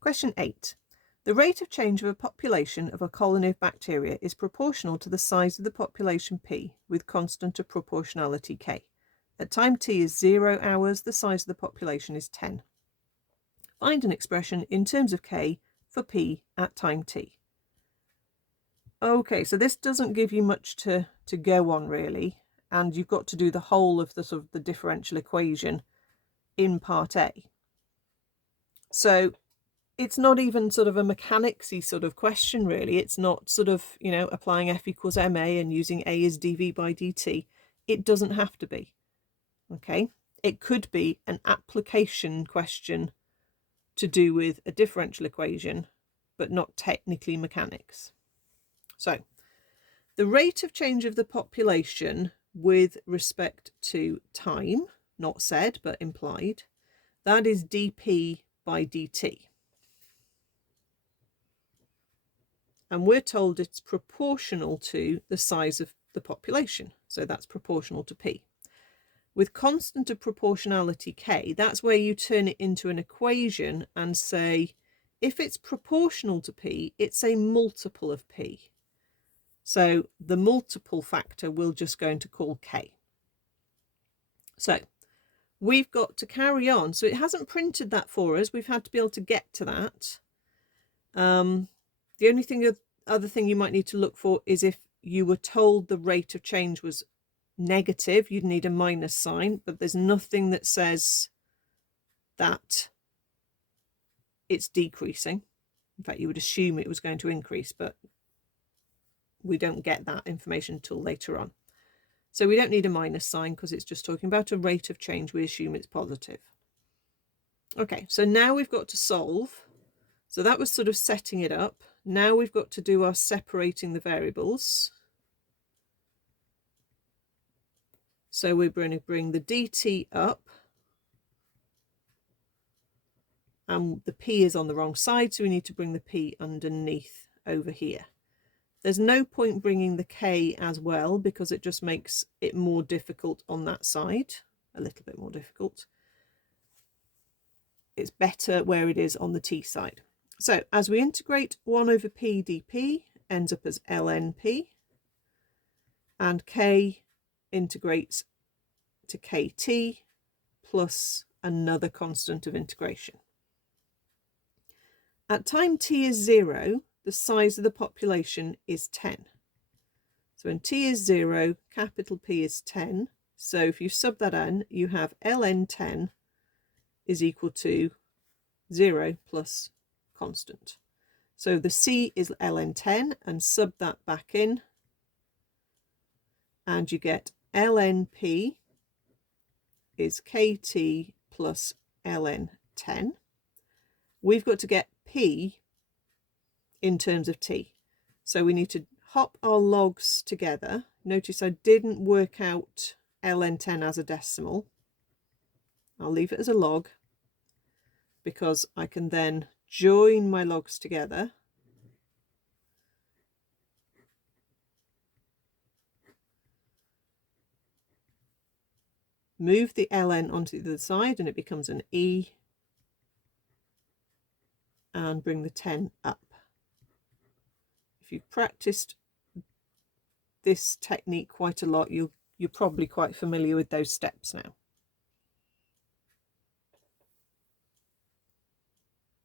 Question 8. The rate of change of a population of a colony of bacteria is proportional to the size of the population P with constant of proportionality K. At time t is 0 hours, the size of the population is 10. Find an expression in terms of K for P at time t. Okay, so this doesn't give you much to go on really, and you've got to do the whole of the sort of the differential equation in part A. So it's not even sort of a mechanicsy sort of question really. It's not sort of, you know, applying F equals ma and using A as dv by dt. It doesn't have to be. Okay, it could be an application question to do with a differential equation, but not technically mechanics. So the rate of change of the population with respect to time, not said but implied, that is dp by dt. And we're told it's proportional to the size of the population, so that's proportional to p. With constant of proportionality k, that's where you turn it into an equation and say, if it's proportional to p, it's a multiple of p. So the multiple factor we're just going to call k. So we've got to carry on. So it hasn't printed that for us. We've had to be able to get to that. The only other thing you might need to look for is if you were told the rate of change was negative, you'd need a minus sign, but there's nothing that says that it's decreasing. In fact, you would assume it was going to increase, but we don't get that information until later on. So we don't need a minus sign because it's just talking about a rate of change. We assume it's positive. Okay, so now we've got to solve. So that was sort of setting it up. Now we've got to do our separating the variables. So we're going to bring the dt up. And the p is on the wrong side, so we need to bring the p underneath over here. There's no point bringing the k as well because it just makes it more difficult on that side, a little bit more difficult. It's better where it is on the t side. So as we integrate 1 over p dp ends up as ln p, and k integrates to kt plus another constant of integration. At time t is 0, the size of the population is 10. So when t is 0, capital P is 10. So if you sub that in, you have ln 10 is equal to 0 plus constant. So the c is ln 10, and sub that back in, and you get ln p is kt plus ln 10. We've got to get p in terms of t. So we need to hop our logs together. Notice I didn't work out ln 10 as a decimal. I'll leave it as a log because I can then join my logs together. Move the ln onto the other side and it becomes an e, and bring the 10 up. If you've practiced this technique quite a lot, you're probably quite familiar with those steps now.